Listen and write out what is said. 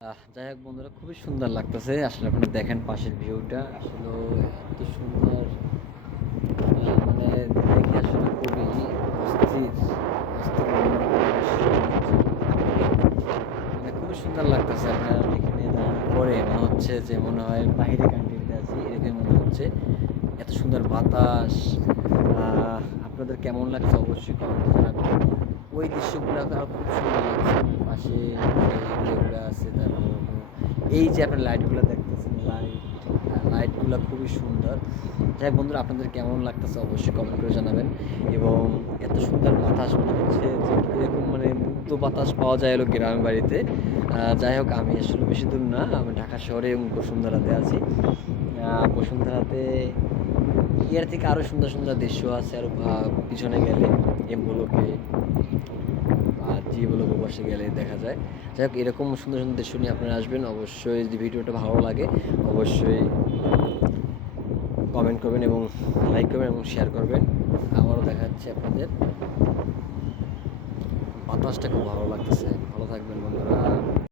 যাই হোক বন্ধুরা, খুবই সুন্দর লাগতেছে। আসলে আপনারা দেখেন পাশের ভিউটা, আসলে এত সুন্দর। মানে দেখে আসলে খুবই অস্থির অস্থির মনোরম পরিবেশ মানে খুবই সুন্দর লাগতেছে। আপনার এখানে দাঁড়ানোর পরে মনে হচ্ছে যে মনে হয় বাইরে কান্ট্রিতে আছি, এরকম মনে হচ্ছে। এত সুন্দর বাতাস। আপনাদের কেমন লাগছে অবশ্যই কমেন্টে জানাবেন। ওই দৃশ্যগুলো আরও খুব সুন্দর লাগছে। পাশে যে ইয়েগুলো আছে, তারপর এই যে আপনার লাইটগুলো দেখতেছেন, লাইটগুলো খুবই সুন্দর। যাই হোক বন্ধুরা, আপনাদের কেমন লাগতেছে অবশ্যই কমেন্ট করে জানাবেন। এবং এত সুন্দর বাতাস মনে হচ্ছে যে এরকম মানে মুক্ত বাতাস পাওয়া যায় হলো গ্রামের বাড়িতে। যাই হোক, আমি আসলে বেশি দূর না, আমি ঢাকা শহরে এবং বসুন্ধরাতে আছি। বসুন্ধরাতে এর থেকে আরও সুন্দর সুন্দর দৃশ্য আছে। আরও পিছনে গেলে এম ব্লকে আর জি ব্লকে বসে গেলে দেখা যায়। যাই হোক, এরকম সুন্দর সুন্দর দৃশ্য নিয়ে আপনারা আসবেন। অবশ্যই যদি ভিডিওটা ভালো লাগে অবশ্যই কমেন্ট করবেন এবং লাইক করবেন এবং শেয়ার করবেন। আবারও দেখা যাচ্ছে আপনাদের। বাতাসটা খুব ভালো লাগতেছে। ভালো থাকবেন বন্ধুরা।